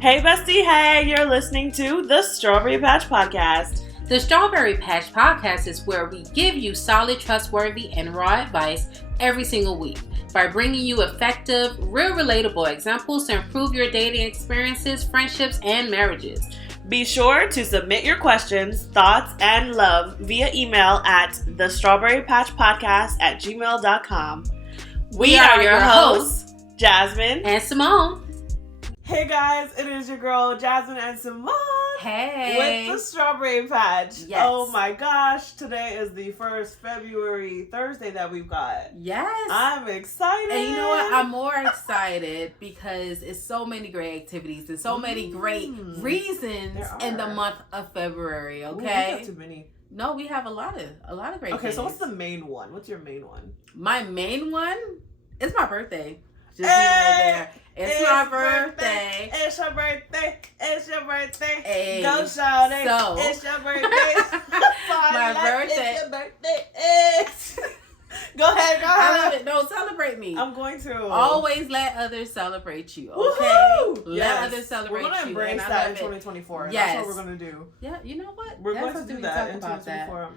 Hey, bestie, hey, you're listening to the Strawberry Patch Podcast. The Strawberry Patch Podcast is where we give you solid, trustworthy, and raw advice every single week by bringing you effective, real relatable examples to improve your dating experiences, friendships, and marriages. Be sure to submit your questions, thoughts, and love via email at thestrawberrypatchpodcast@gmail.com. We are your hosts, Jasmine and Simone. Hey guys, it is your girl Jazmine and Simone. Hey. With the Strawberry Patch. Yes. Oh my gosh, today is the first February Thursday that we've got. Yes. I'm excited. And you know what? I'm more excited because it's so many great activities and so many great reasons in the month of February, okay? Ooh, we have too many. No, we have a lot of great Okay, things. so what's the main one? What's your main one? My main one is my birthday. Just leaving it there. It's my birthday. It's your birthday. It's your birthday. Hey. Go, shawty. So, it's your birthday. My birthday. It's your birthday. Go ahead. I love it. No, celebrate me. I'm going to. Always let others celebrate you, okay? Woo-hoo! Let others celebrate you. We're going to embrace that in 2024. Yes. That's what we're going to do. Yeah, you know what? We're going to do that in 2024.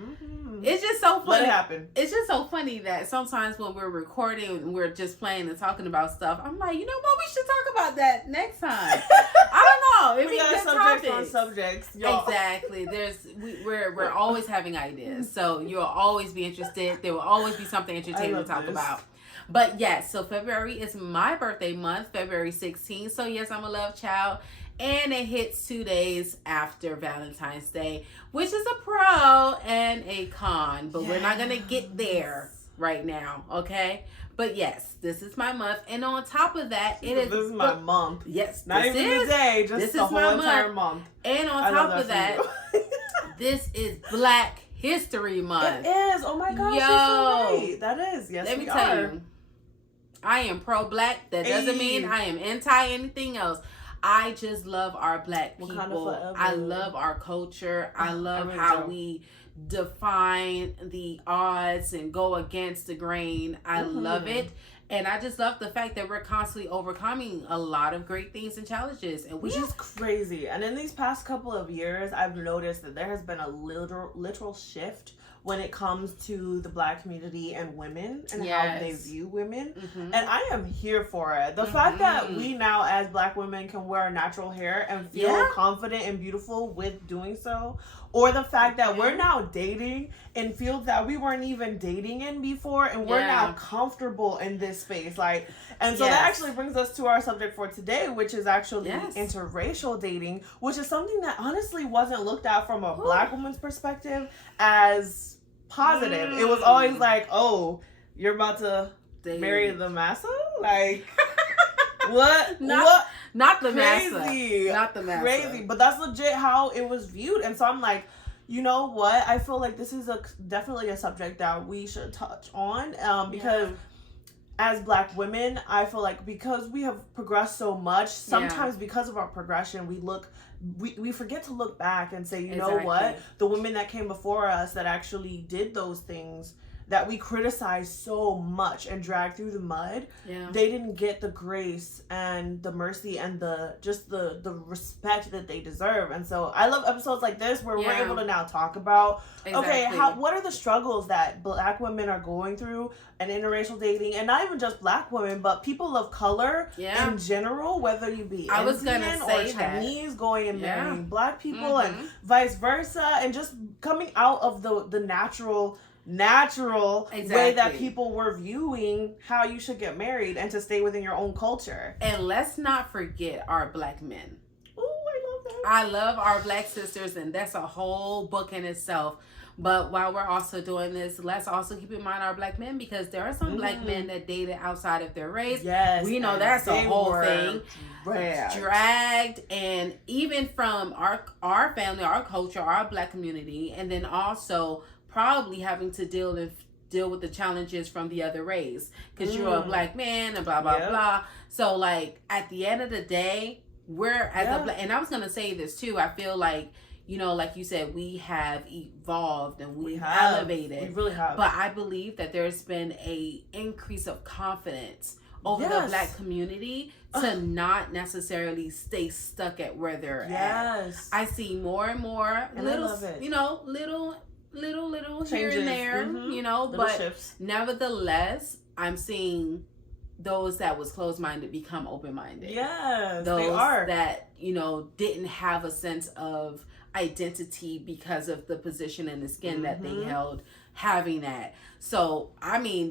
It's just so funny. Let it happen. It's just so funny that sometimes when we're recording and we're just playing and talking about stuff, I'm like, you know what? We should talk about that next time. I don't know. We got subjects on subjects, y'all. Exactly. We're always having ideas, so you'll always be interested. There will always be something entertaining to talk about. But yes, so February is my birthday month, February 16th. So yes, I'm a love child. And it hits 2 days after Valentine's Day, which is a pro and a con. But we're not going to get there right now, okay? But yes, this is my month. And on top of that, This is my month. Yes, not even the day, just the whole entire month. And on top of that, this is Black History Month. It is. Oh my gosh, you're so right. That is. Yes, let me tell you, I am pro-Black. That doesn't mean I am anti anything else. I just love our Black people. I love our culture. I love how we define the odds and go against the grain. I love it. And I just love the fact that we're constantly overcoming a lot of great things and challenges. And which is crazy. And in these past couple of years, I've noticed that there has been a literal shift when it comes to the Black community and women and how they view women. And I am here for it. The fact that we now as Black women can wear our natural hair and feel confident and beautiful with doing so, or the fact that we're now dating in fields that we weren't even dating in before, and we're now comfortable in this space. And so that actually brings us to our subject for today, which is actually interracial dating, which is something that honestly wasn't looked at from a Black woman's perspective as positive. It was always like, oh, you're about to marry the massa? Like, what? Not the crazy. massa. Not the massa. Crazy. But that's legit how it was viewed. And so I'm like, you know what? I feel like this is definitely a subject that we should touch on because as Black women, I feel like because we have progressed so much, sometimes because of our progression, we forget to look back and say, you know what? The women that came before us that actually did those things that we criticized so much and dragged through the mud, they didn't get the grace and the mercy and the respect that they deserve. And so I love episodes like this where we're able to now talk about, what are the struggles that Black women are going through and interracial dating, and not even just Black women, but people of color in general, whether you be Indian or Chinese going and marrying Black people and vice versa, and just coming out of the natural way that people were viewing how you should get married and to stay within your own culture. And let's not forget our Black men. Ooh, I love that. I love our Black sisters, and that's a whole book in itself. But while we're also doing this, let's also keep in mind our Black men, because there are some Black men that dated outside of their race. Yes, we know that's a whole thing. Dragged. And even from our family, our culture, our Black community, and then also probably having to deal with the challenges from the other race, because you're a Black man and blah blah blah. So like at the end of the day, we're as a Black, and I was gonna say this too, I feel like, you know, like you said, we have evolved and we've elevated. We really have. But I believe that there's been a increase of confidence over the Black community to not necessarily stay stuck at where they're at. I see more and more little changes here and there, little but shifts. Nevertheless, I'm seeing those that was closed-minded become open-minded. Yes, those they are. That, didn't have a sense of identity because of the position and the skin that they held, having that. So,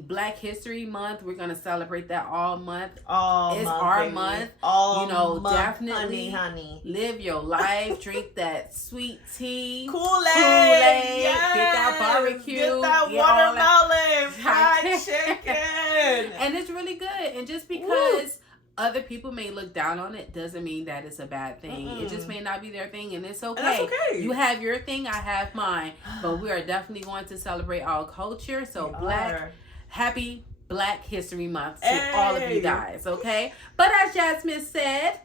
Black History Month, we're going to celebrate that all month. It's our month. Definitely honey. Live your life. Drink that sweet tea. Kool-Aid. Yes. Get that barbecue. Get that watermelon. Fried chicken. And it's really good. And just because other people may look down on it doesn't mean that it's a bad thing. It just may not be their thing, and it's okay. And that's okay. You have your thing, I have mine. But we are definitely going to celebrate our culture. So happy Black History Month to all of you guys, okay? But as Jazmine said,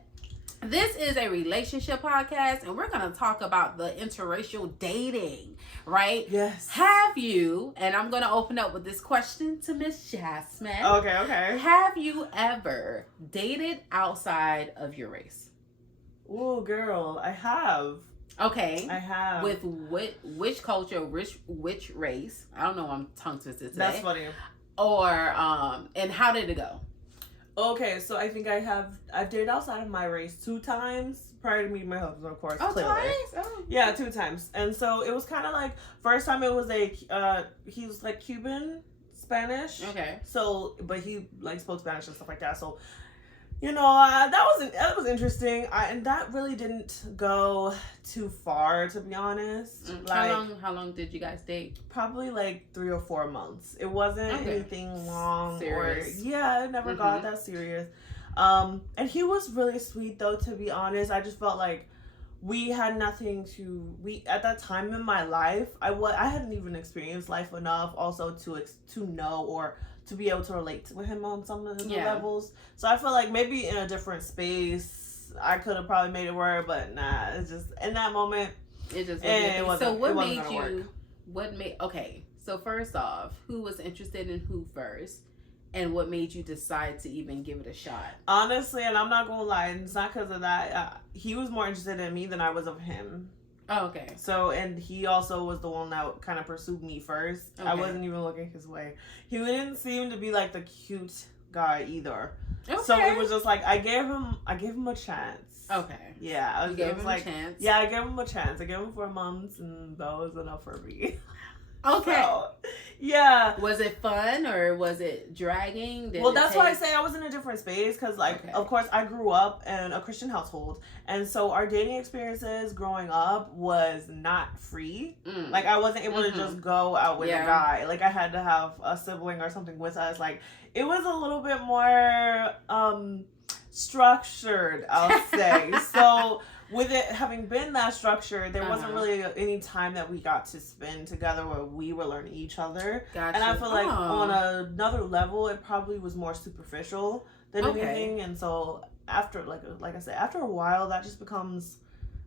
this is a relationship podcast, and we're going to talk about the interracial dating, right? Yes. Have you, and I'm going to open up with this question to Miss Jazmine. Okay. Have you ever dated outside of your race? Oh, girl, I have. Okay. I have. With which culture, which race? I don't know, I'm tongue twisted today. That's funny. Or, and how did it go? Okay, so I think I've dated outside of my race 2 times prior to meeting my husband, of course. Oh, twice? Oh. Yeah, 2 times. And so it was kind of like, first time it was he was like Cuban Spanish. Okay. So, but he like spoke Spanish and stuff like that. So, that was interesting. And that really didn't go too far, to be honest. How long did you guys date? Probably like 3 or 4 months. It wasn't anything long. Serious. It never got that serious. And he was really sweet, though, to be honest. I just felt like we had nothing at that time in my life, I hadn't even experienced life enough also to know or to be able to relate with him on some of the levels. So I feel like maybe in a different space, I could have probably made it work, but nah, it's just, in that moment, it just wasn't. So first off, who was interested in who first? And what made you decide to even give it a shot? Honestly, and I'm not going to lie, it's not because of that. He was more interested in me than I was of him. Oh, okay. So, and he also was the one that kind of pursued me first. Okay. I wasn't even looking his way. He didn't seem to be like the cute guy either. Okay. So it was just like, I gave him a chance. Okay. Yeah. You gave him a chance? Yeah, I gave him a chance. I gave him 4 months, and that was enough for me. Okay. So, yeah. Was it fun or was it dragging? That's why I say I was in a different space because, of course, I grew up in a Christian household. And so our dating experiences growing up was not free. Like, I wasn't able to just go out with a guy. Like, I had to have a sibling or something with us. Like, it was a little bit more structured, I'll say. So with it having been that structured, there wasn't really any time that we got to spend together where we were learning each other. Gotcha. And I feel like on another level, it probably was more superficial than anything. And so after, like I said, after a while, that just becomes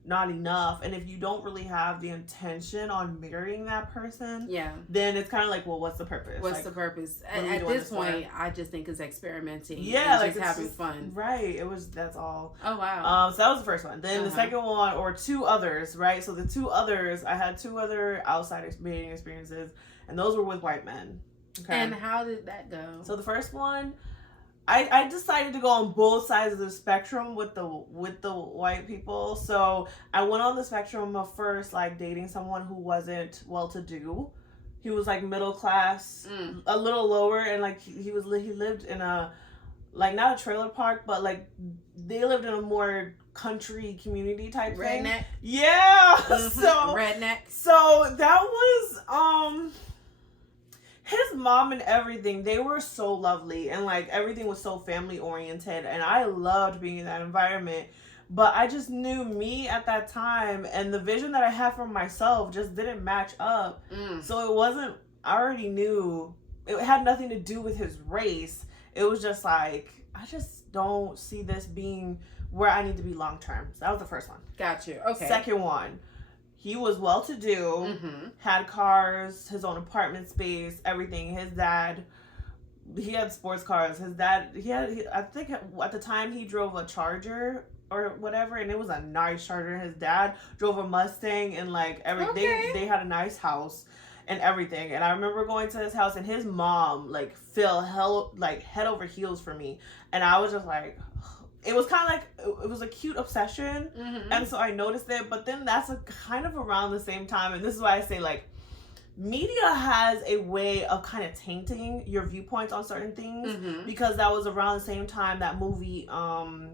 not enough. And if you don't really have the intention on marrying that person, then it's kind of like, well, what's the purpose? What's the purpose? At this point, I just think it's experimenting. Yeah, and just having fun. Right. That's all. Oh, wow. So that was the first one. Then the second one, or 2 others, right? So the 2 others, I had 2 other outside dating experiences, and those were with white men. Okay. And how did that go? So the first one, I decided to go on both sides of the spectrum with the white people. So I went on the spectrum of first dating someone who wasn't well-to-do. He was middle class, a little lower, and he lived in a not a trailer park, but they lived in a more country community type thing. Redneck. Yeah. So redneck. So that was his mom and everything, they were so lovely, and everything was so family oriented, and I loved being in that environment. But I just knew me at that time, and the vision that I had for myself just didn't match up. So it wasn't, I already knew it had nothing to do with his race. It was just I just don't see this being where I need to be long term. So that was the first one. Got you. Okay. Second one, he was well-to-do, had cars, his own apartment space, everything. His dad he had sports cars. His dad, I think at the time he drove a Charger or whatever, and it was a nice Charger. His dad drove a Mustang, and like they had a nice house and everything. And I remember going to his house, and his mom like fell head over heels for me, and I was just like, it was kind of like it was a cute obsession, and so I noticed it. But then that's kind of around the same time, and this is why I say like, media has a way of kind of tainting your viewpoints on certain things, because that was around the same time that movie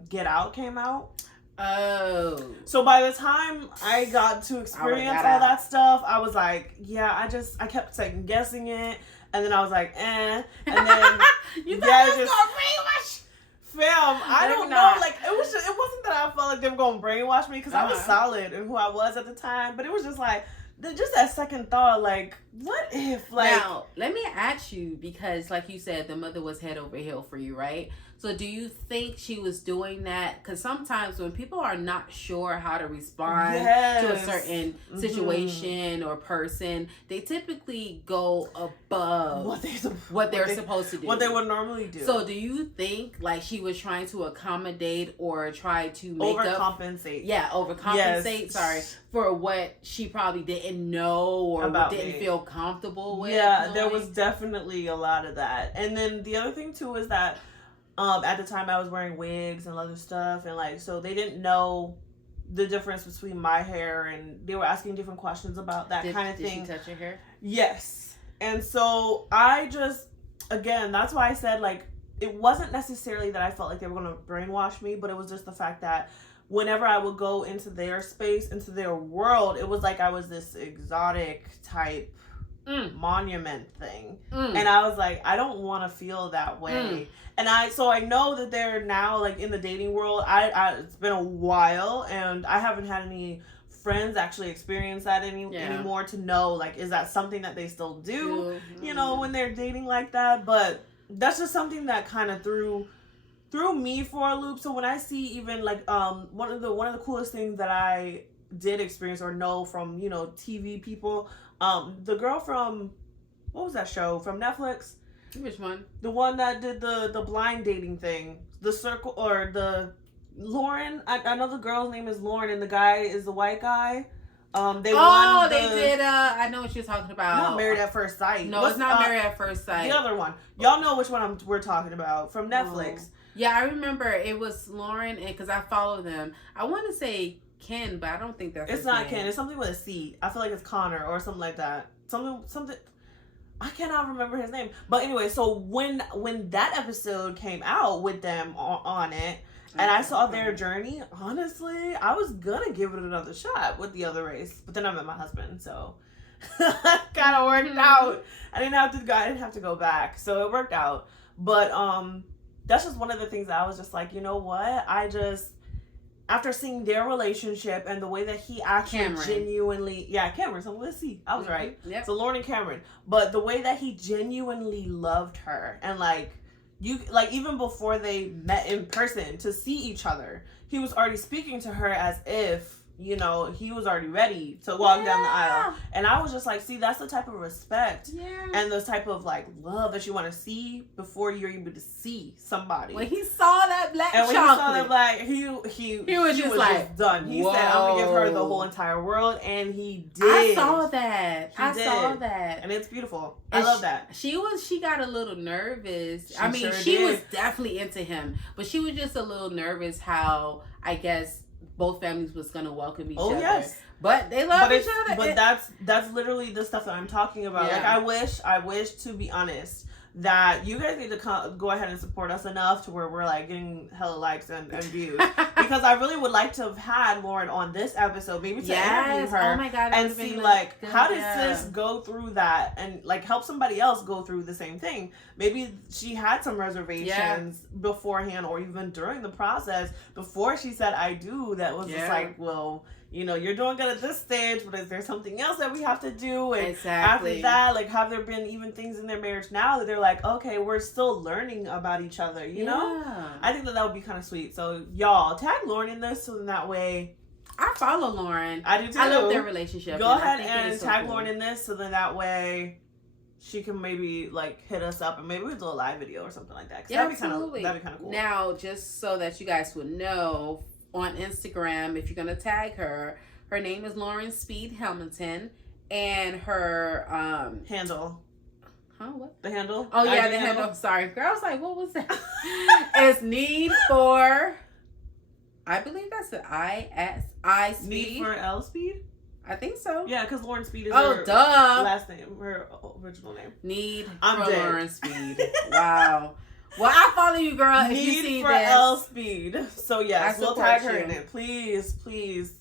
Get Out came out. Oh. So by the time I got to experience all that stuff, I was like, yeah, I kept second guessing it, and then I was like, and then you thought it was gonna brainwash? Fam, I don't know. Like it wasn't that I felt like they were gonna brainwash me, because I was solid in who I was at the time, but it was just like, just that second thought, like, what if, like... Now, let me ask you, because, like you said, the mother was head over heel for you, right? So, do you think she was doing that? Because sometimes when people are not sure how to respond to a certain situation or person, they typically go above what they're supposed to do. What they would normally do. So, do you think, like, she was trying to accommodate or try to make overcompensate? Overcompensate, yes. sorry, for what she probably didn't know or didn't feel comfortable with. Yeah, there was definitely a lot of that. And then the other thing, too, is that at the time I was wearing wigs and leather stuff, and like, so they didn't know the difference between my hair, and they were asking different questions about that kind of thing. Did she touch your hair? Yes. And so I just, again, that's why I said, like, it wasn't necessarily that I felt like they were going to brainwash me, but it was just the fact that whenever I would go into their space, into their world, it was like I was this exotic type monument thing. And I was like, I don't want to feel that way. And I know that they're now like in the dating world. It's been a while, and I haven't had any friends actually experience that anymore to know, like, is that something that they still do, you know, when they're dating like that. But that's just something that kind of threw me for a loop. So when I see even like one of the coolest things that I did experience or know from, you know, TV people, the girl from, what was that show from Netflix? Which one? The one that did the blind dating thing. The Circle, or the Lauren. I know the girl's name is Lauren, and the guy is the white guy. They did. I know what you're talking about. Not Married at First Sight. No, it's not Married at First Sight. The other one. Y'all know which one we're talking about from Netflix. Oh. Yeah, I remember it was Lauren, and because I follow them. I want to say Ken, but I don't think that's. It's not Ken. It's something with a C. I feel like it's Connor or something like that. Something. I cannot remember his name. But anyway, so when that episode came out with them on it, and I saw their journey, honestly, I was gonna give it another shot with the other race. But then I met my husband, so kind of worked out. I didn't have to go back, so it worked out. But that's just one of the things that I was just like, you know what? After seeing their relationship and the way that he actually genuinely... Yeah, Cameron. So let's see. I was right. Yep. So Lauren and Cameron. But the way that he genuinely loved her, and like, even before they met in person to see each other, he was already speaking to her as if, you know, he was already ready to walk down the aisle. And I was just like, see, that's the type of respect and the type of like love that you want to see before you're able to see somebody. When he saw that black chocolate, he saw that black, he was just done. He said, I'm gonna give her the whole entire world, and he did. I saw that. Saw that, and it's beautiful. I love that. She got a little nervous. She was definitely into him, but she was just a little nervous how, I guess, both families was gonna welcome each other. Yes. But they love each other. But that's literally the stuff that I'm talking about. Yeah. Like I wish, to be honest, that you guys need to go ahead and support us enough to where we're like getting hella likes and views. Because I really would like to have had Lauren on this episode, maybe to interview her. Oh my God, and see like how did sis go through that, and like help somebody else go through the same thing. Maybe she had some reservations beforehand, or even during the process before she said I do, that was just like, well, you know, you're doing good at this stage, but is there something else that we have to do? And after that, like, have there been even things in their marriage now that they're like, okay, we're still learning about each other, you know? I think that would be kind of sweet. So, y'all, tag Lauren in this, so that way... I follow Lauren. I do too. I love their relationship. Go ahead and tag Lauren in this, so then that way she can maybe like hit us up and maybe we'll do a live video or something like that. Yeah, that'd be kind of cool. Now, just so that you guys would know, on Instagram, if you're gonna tag her, her name is Lauren Speed Hamilton, and her handle. Huh? What? The handle? Oh yeah, the handle. Sorry, girl. I was like, what was that? It's Need for. I believe that's the I Speed. Need for L Speed. I think so. Yeah, because Lauren Speed is her duh. Last name, her original name. Need I'm for dead. Lauren Speed. Wow. Well, I follow you, girl. If you see Need for this. L Speed. So yes, we'll tag her you. in it. Please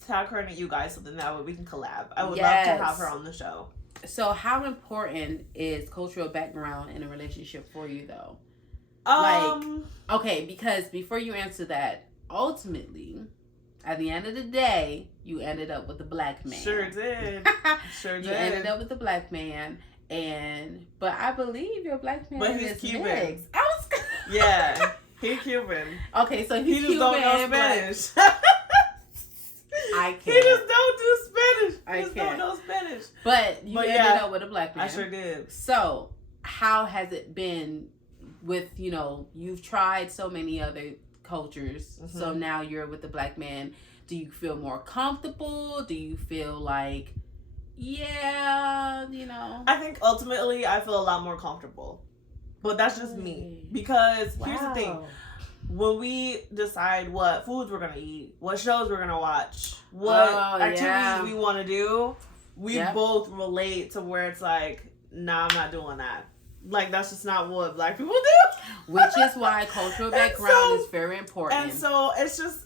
tag her in it, you guys, so then that way we can collab. I would Yes. love to have her on the show. So, how important is cultural background in a relationship for you, though? Okay, because before you answer that, ultimately, at the end of the day, you ended up with a black man. Sure did. Sure did. You ended up with a black man, but I believe your black man is Cuban. mixed. Yeah, he's Cuban. Okay, so he's he just Cuban, don't know Spanish. I can't. He just don't do Spanish. I He just can't. don't know Spanish. But you ended up with a black man. I sure did. So, how has it been with, you've tried so many other cultures, so now you're with the black man. Do you feel more comfortable? Do you feel like, I think ultimately I feel a lot more comfortable. But that's just me. Because here's the thing. When we decide what foods we're going to eat, what shows we're going to watch, what activities we want to do, we both relate to where it's like, nah, I'm not doing that. Like, that's just not what black people do. Which is why cultural background is very important. And so it's just,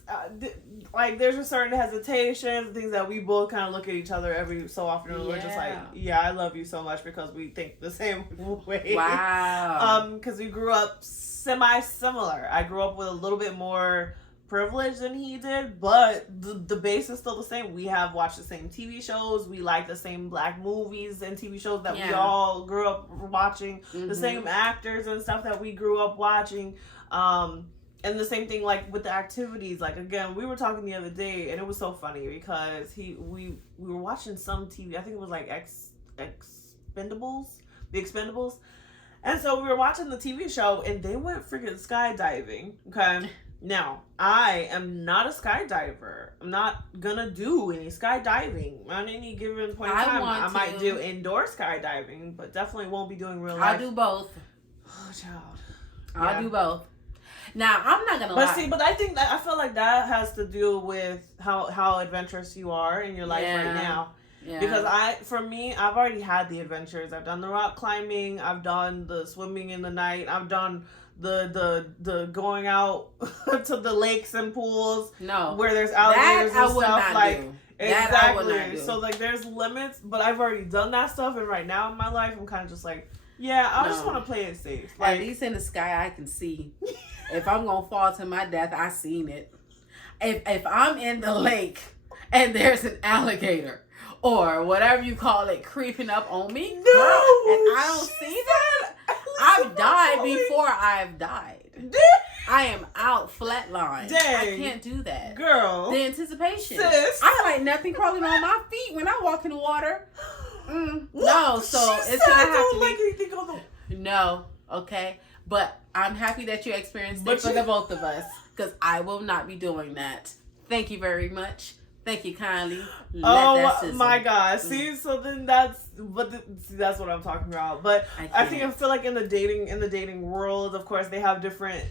there's a certain hesitation, things that we both kind of look at each other every so often, and we're just like, yeah, I love you so much because we think the same way. Wow. Because we grew up semi-similar. I grew up with a little bit more privilege than he did, but the base is still the same. We have watched the same TV shows. We like the same black movies and TV shows that we all grew up watching. The same actors and stuff that we grew up watching. And the same thing like with the activities. Like, again, we were talking the other day and it was so funny because we were watching some TV. I think it was like The Expendables. And so we were watching the TV show and they went freaking skydiving. Okay. Now, I am not a skydiver. I'm not gonna do any skydiving. On any given point in time, I might do indoor skydiving, but definitely won't be doing real life. I'll do both. Oh, child. I'll do both. Now, I'm not gonna lie. But I think that I feel like that has to do with how adventurous you are in your life right now. Yeah. Because for me, I've already had the adventures. I've done the rock climbing. I've done the swimming in the night. I've done the going out to the lakes and pools. No, where there's alligators and stuff. Like, exactly. So like, there's limits, but I've already done that stuff, and right now in my life, I'm kind of just like, I just want to play it safe. Like, at least in the sky, I can see. If I'm gonna fall to my death, I seen it. If I'm in the lake and there's an alligator or whatever you call it creeping up on me, girl, and I don't see that, I've died before I've died. I am out flatline. Dang. I can't do that. Girl. The anticipation. Sis. I like nothing crawling on my feet when I walk in the water. No, so it's gonna have to be. Anything on the... No, okay. But I'm happy that you experienced it for the both of us, because I will not be doing that. Thank you very much. Thank you kindly. Oh my God! See, so then that's what I'm talking about. But I feel like in the dating world, of course, they have different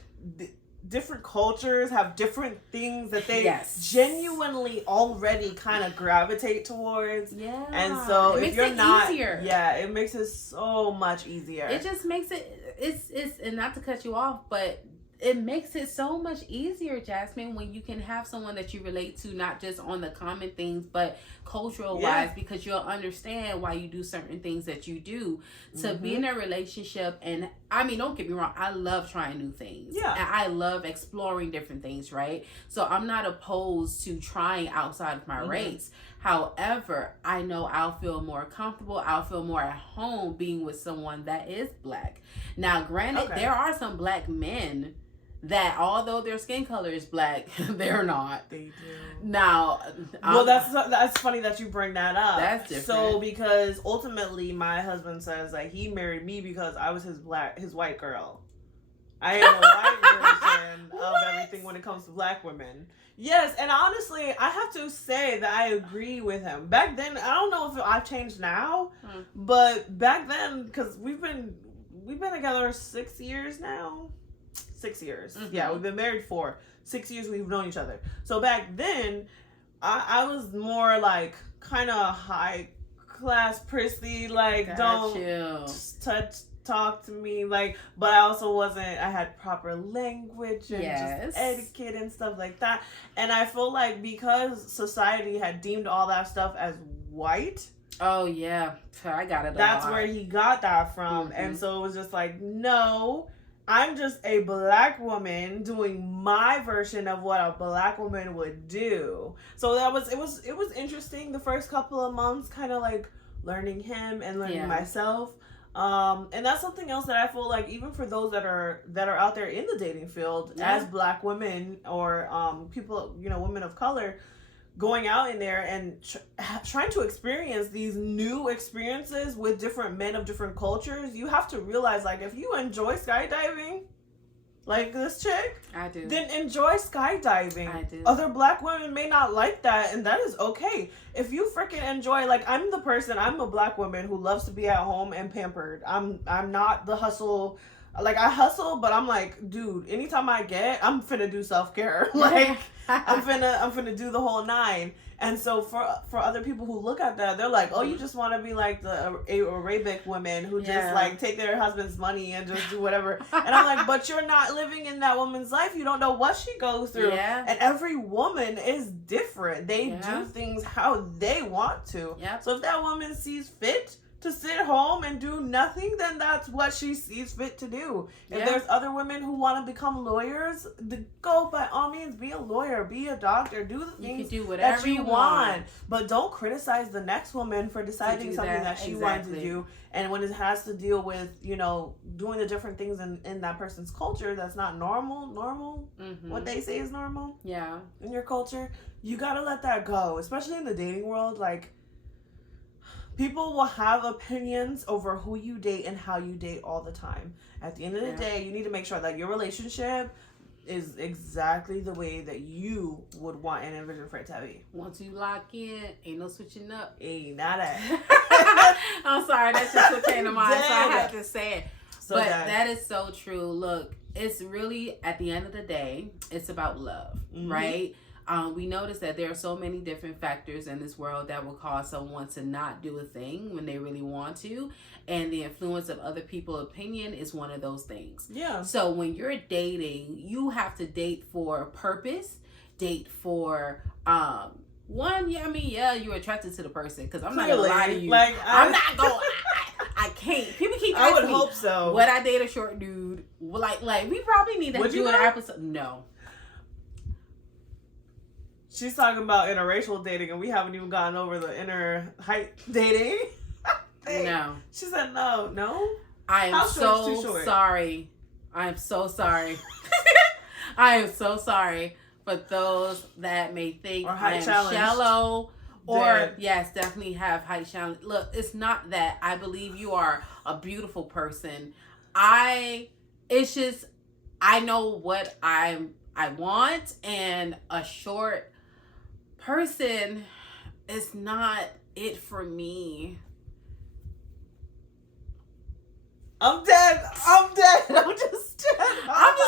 cultures, have different things that they genuinely already kind of gravitate towards. Yeah, and so if you're not, easier. It makes it so much easier. It just makes it. It's and not to cut you off, but it makes it so much easier, Jazmine, when you can have someone that you relate to, not just on the common things, but cultural wise, because you'll understand why you do certain things that you do. To be in a relationship, and I mean, don't get me wrong, I love trying new things. Yeah. And I love exploring different things, right? So I'm not opposed to trying outside of my race. However, I know I'll feel more comfortable, I'll feel more at home being with someone that is black. Now, granted, there are some black men that although their skin color is black, they're not. They do. Now, well, that's funny that you bring that up. That's different. So because ultimately, my husband says that he married me because I was his white girl. I am a white version of everything when it comes to black women. Yes, and honestly, I have to say that I agree with him. Back then, I don't know if I've changed now, but back then, because we've been together 6 years now. 6 years. Mm-hmm. Yeah, we've been married for 6 years. We've known each other. So back then, I was more like kind of high class, prissy, like don't talk to me, like, but I also wasn't, I had proper language and just etiquette and stuff like that. And I feel like because society had deemed all that stuff as white. Oh yeah, I got it. That's where he got that from. And so it was just like, no, I'm just a black woman doing my version of what a black woman would do. So it was interesting the first couple of months, kind of like learning him and learning myself. And that's something else that I feel like even for those that are out there in the dating field as black women or people, women of color, going out in there and trying to experience these new experiences with different men of different cultures, you have to realize, like, if you enjoy skydiving, like this chick, I do, then enjoy skydiving. I do. Other black women may not like that, and that is okay. If you freaking enjoy, like, I'm a black woman who loves to be at home and pampered. I'm not the hustle. Like, I hustle, but I'm like, dude, anytime I I'm finna do self-care. Like, I'm finna do the whole 9. And so for other people who look at that, they're like, oh, you just want to be like the Arabic women who just like take their husband's money and just do whatever. And I'm like, but you're not living in that woman's life. You don't know what she goes through. Yeah. And every woman is different. They do things how they want to. Yep. So if that woman sees fit to sit home and do nothing, then that's what she sees fit to do. If there's other women who want to become lawyers, go by all means, be a lawyer, be a doctor, do the things do whatever that you want. But don't criticize the next woman for deciding something that she wanted to do. And when it has to deal with, doing the different things in that person's culture that's not normal, what they say is normal in your culture, you gotta let that go. Especially in the dating world, like, people will have opinions over who you date and how you date all the time. At the end of the day, you need to make sure that your relationship is exactly the way that you would want and envision for it to be. Once you lock in, ain't no switching up. Ain't nada. I'm sorry, that's just what came to mind, so I had to say it. So but that is so true. Look, it's really, at the end of the day, it's about love, right? We notice that there are so many different factors in this world that will cause someone to not do a thing when they really want to. And the influence of other people's opinion is one of those things. Yeah. So when you're dating, you have to date for purpose, date for, you're attracted to the person. Because I'm not going to lie to you. Like, I'm not going I can't. People keep asking me. I would hope so. Would I date a short dude? Like we probably need to do an episode. No. She's talking about interracial dating, and we haven't even gotten over the inner height dating. No. She said no. No? I am so sorry. I am so sorry. I am so sorry for those that may think I am shallow. Or, yes, definitely have height challenge. Look, it's not that. I believe you are a beautiful person. It's just, I know what I want, and a short person is not it for me. I'm dead. I'm just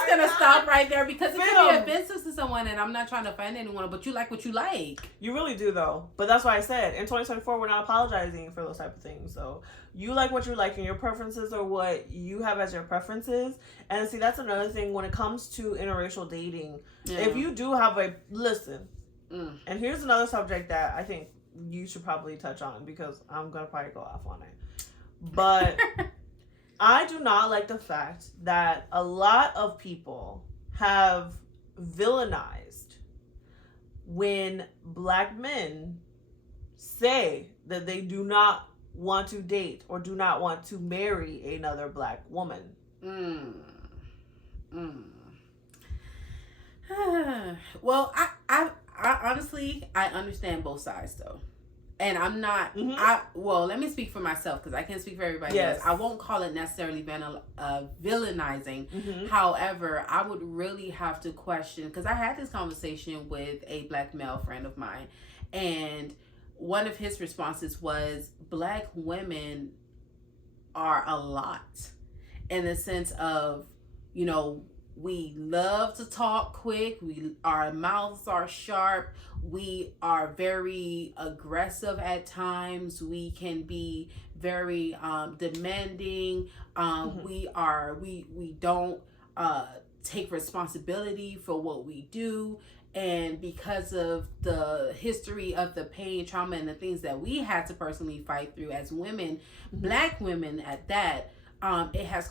gonna stop right there because it can be offensive to someone, and I'm not trying to offend anyone, but you like what you like. You really do, though. But that's why I said in 2024 we're not apologizing for those type of things. So you like what you like, and your preferences are what you have as your preferences. And see, that's another thing when it comes to interracial dating. Yeah. If you do have and here's another subject that I think you should probably touch on because I'm gonna probably go off on it. But I do not like the fact that a lot of people have villainized when black men say that they do not want to date or do not want to marry another black woman. Well, I honestly, I understand both sides though. And I'm not, let me speak for myself because I can't speak for everybody else. I won't call it necessarily villainizing. However, I would really have to question, because I had this conversation with a black male friend of mine, and one of his responses was, Black women are a lot in the sense of, you know, we love to talk quick. Our mouths are sharp. We are very aggressive at times. We can be very demanding. We don't take responsibility for what we do. And because of the history of the pain, trauma, and the things that we had to personally fight through as women, Black women at that, it has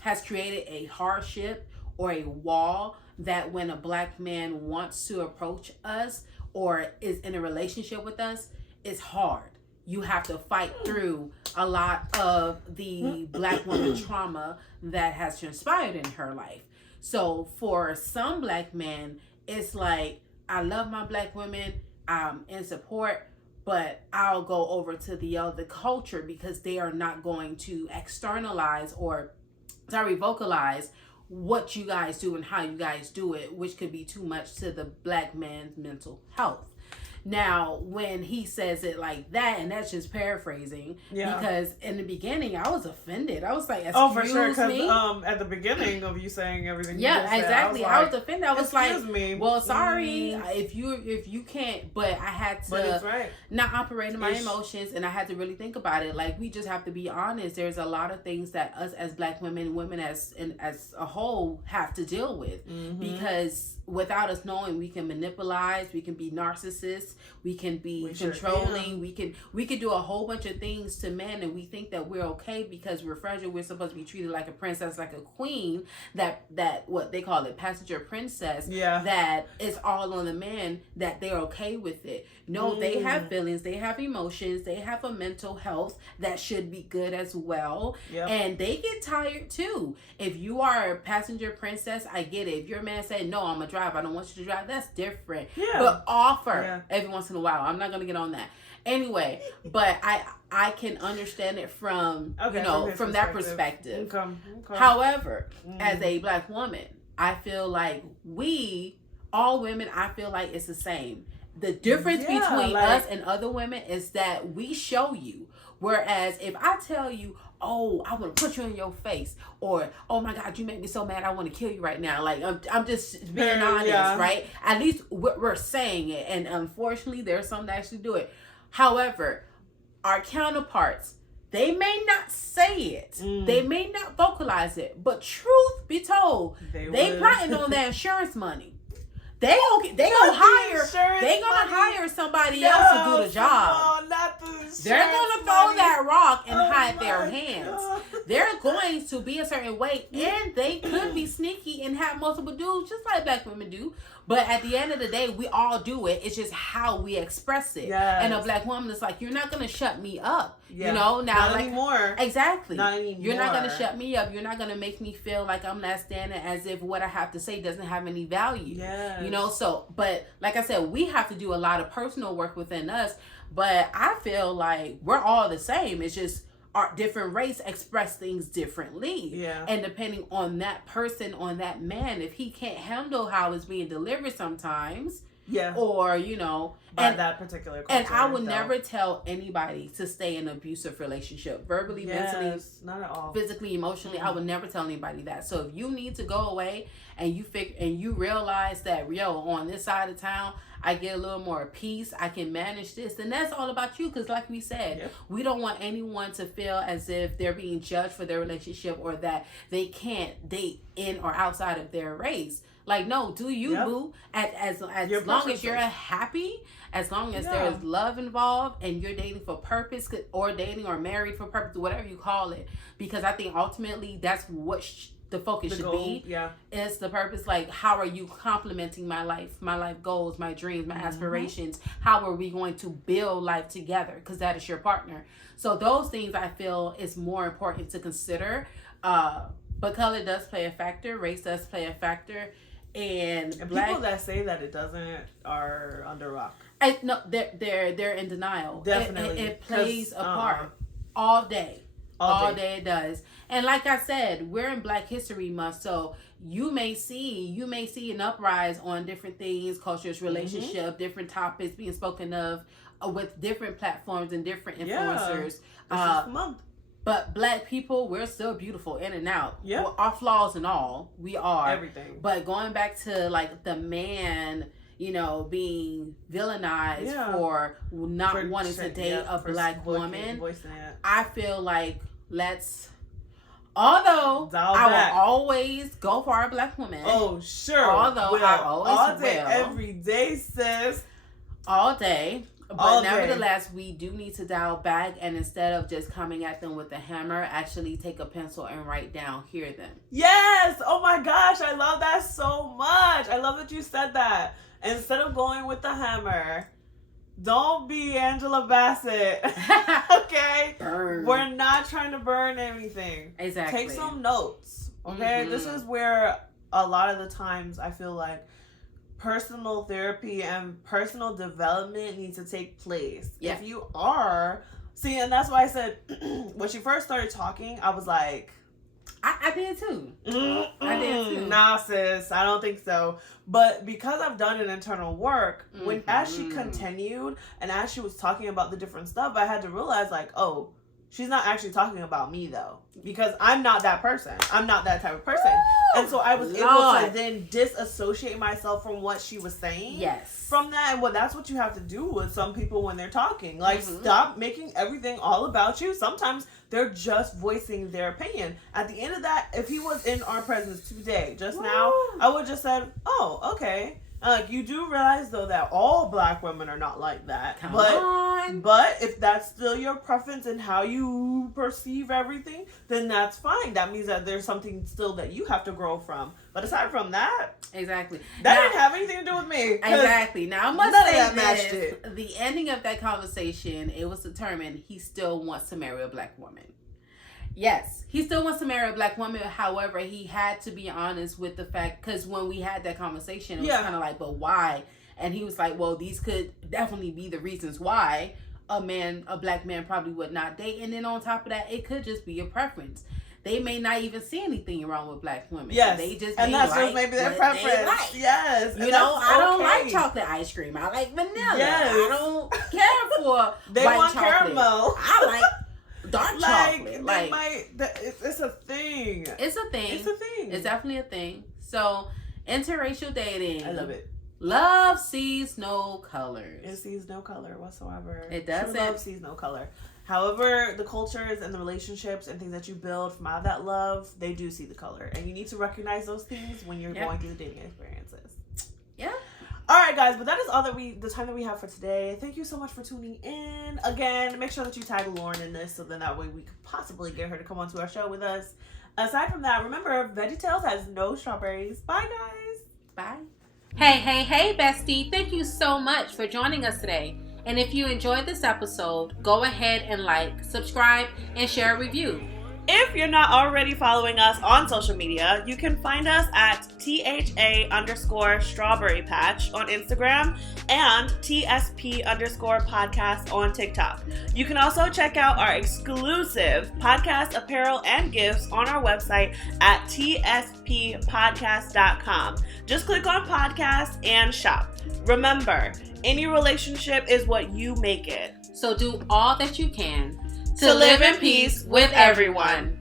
has created a hardship or a wall that when a Black man wants to approach us or is in a relationship with us, it's hard. You have to fight through a lot of the Black woman trauma that has transpired in her life. So for some Black men, it's like, I love my Black women, I'm in support, but I'll go over to the other culture because they are not going to vocalize what you guys do and how you guys do it, which could be too much to the Black man's mental health. Now, when he says it like that, and that's just paraphrasing, because in the beginning I was offended. I was like, "Excuse for sure," me. At the beginning of you saying everything, Exactly. I was offended. I was like, me. "Well, sorry, if you can't," but I had to not operate in my emotions, and I had to really think about it. Like, we just have to be honest. There's a lot of things that us as Black women as a whole have to deal with, because without us knowing, we can manipulate, we can be narcissists, we can be controlling, we can do a whole bunch of things to men, and we think that we're okay because we're fragile. We're supposed to be treated like a princess, like a queen, that what they call it, passenger princess, that is all on the man, that they're okay with it. No, they have feelings, they have emotions, they have a mental health that should be good as well, and they get tired too. If you are a passenger princess, I get it. If your man said, no, I'm a drive, I don't want you to drive, that's different. But offer every once in a while. I'm not gonna get on that anyway, but I can understand it from from that perspective. However, as a Black woman, I feel like all women, I feel like it's the same. The difference between us and other women is that we show you. Whereas if I tell you, oh, I want to put you in your face, or, oh my God, you make me so mad, I want to kill you right now. Like, I'm just being honest, right? At least we're saying it. And unfortunately, there's some that actually do it. However, our counterparts, they may not say it. They may not vocalize it. But truth be told, they plotting on their insurance money. They gonna hire somebody else to do the job. They're gonna throw that rock and hide their hands. They're going to be a certain way, and they could be sneaky and have multiple dudes, just like Black women do. But at the end of the day, we all do it. It's just how we express it. And a Black woman is like, you're not gonna shut me up. You know, now not anymore. Exactly. Not anymore. You're not gonna shut me up. You're not gonna make me feel like I'm not standing, as if what I have to say doesn't have any value. You know, so, but like I said, we have to do a lot of personal work within us. But I feel like we're all the same. It's just our different race express things differently. And depending on that person, on that man, if he can't handle how it's being delivered sometimes, or, you know, by that particular culture. And I would never tell anybody to stay in an abusive relationship, verbally, mentally, not at all, physically, emotionally. I would never tell anybody that. So if you need to go away and you realize that, on this side of town, I get a little more peace, I can manage this, then that's all about you. Because like we said, we don't want anyone to feel as if they're being judged for their relationship, or that they can't date in or outside of their race. Like, no, do you, boo. As long as you're happy, as long as there is love involved, and you're dating for purpose, or dating or married for purpose, whatever you call it. Because I think ultimately that's what the focus should be. Is the purpose. Like, how are you complementing my life goals, my dreams, my aspirations? How are we going to build life together? Because that is your partner. So those things I feel is more important to consider But color does play a factor. Race does play a factor. And people that say that it doesn't are under rock. No, they're in denial. Definitely. It plays a part all day. All day it does. And like I said, we're in Black History Month, so you may see an uprise on different things, cultures, relationship, different topics being spoken of with different platforms and different influencers. This is the month. But Black people, we're still beautiful in and out. Yeah. Well, our flaws and all, we are. Everything. But going back to like the man, being villainized for not wanting to date a Black woman, I feel like although I will always go for a Black woman. Oh, sure. Although I always all day, every day, sis. All day. But nevertheless, we do need to dial back, and instead of just coming at them with a hammer, actually take a pencil and write down, hear them. Yes! Oh my gosh, I love that so much. I love that you said that. Instead of going with the hammer, don't be Angela Bassett. Okay? Burn. We're not trying to burn anything. Exactly. Take some notes. Okay? This is where a lot of the times I feel like personal therapy and personal development needs to take place. Yeah. If you are... See, and that's why I said, when she first started talking, I was like... I did too. I did too. Nah, sis, I don't think so. But because I've done an internal work, as she continued and as she was talking about the different stuff, I had to realize like, oh, she's not actually talking about me though. Because I'm not that person. I'm not that type of person. And so I was able to then disassociate myself from what she was saying. Yes. From that, and that's what you have to do with some people when they're talking. Like, stop making everything all about you. Sometimes they're just voicing their opinion. At the end of that, if he was in our presence today, just now, I would just said, oh, okay. You do realize, though, that all Black women are not like that. Come on. But if that's still your preference and how you perceive everything, then that's fine. That means that there's something still that you have to grow from. But aside from that... Exactly. That didn't have anything to do with me. Exactly. Now, I must say this. The ending of that conversation, it was determined he still wants to marry a Black woman. Yes, he still wants to marry a Black woman. However, he had to be honest with the fact, because when we had that conversation, it was kind of like, but why? And he was like, well, these could definitely be the reasons why a Black man probably would not date. And then on top of that, it could just be a preference. They may not even see anything wrong with Black women. Yes, they just and that's just maybe their preference. Like. Yes, I don't like chocolate ice cream. I like vanilla. Yes. I don't care for they white want chocolate. Caramel. I like dark chocolate. It's a thing. It's a thing. It's a thing. It's definitely a thing. So, interracial dating. I love it. Love sees no colors. It sees no color whatsoever. It doesn't. True love sees no color. However, the cultures and the relationships and things that you build from out of that love, they do see the color. And you need to recognize those things when you're going through the dating experiences. Yeah. All right, guys, but that is all the time that we have for today. Thank you so much for tuning in. Again, make sure that you tag Lauren in this so then that way we could possibly get her to come onto our show with us. Aside from that, remember, VeggieTales has no strawberries. Bye, guys. Bye. Hey, bestie. Thank you so much for joining us today. And if you enjoyed this episode, go ahead and like, subscribe, and share a review. If you're not already following us on social media, you can find us at THA_strawberry patch on Instagram and TSP_podcast on TikTok. You can also check out our exclusive podcast apparel and gifts on our website at tspodcast.com. Just click on podcast and shop. Remember, any relationship is what you make it. So do all that you can to live in peace with everyone.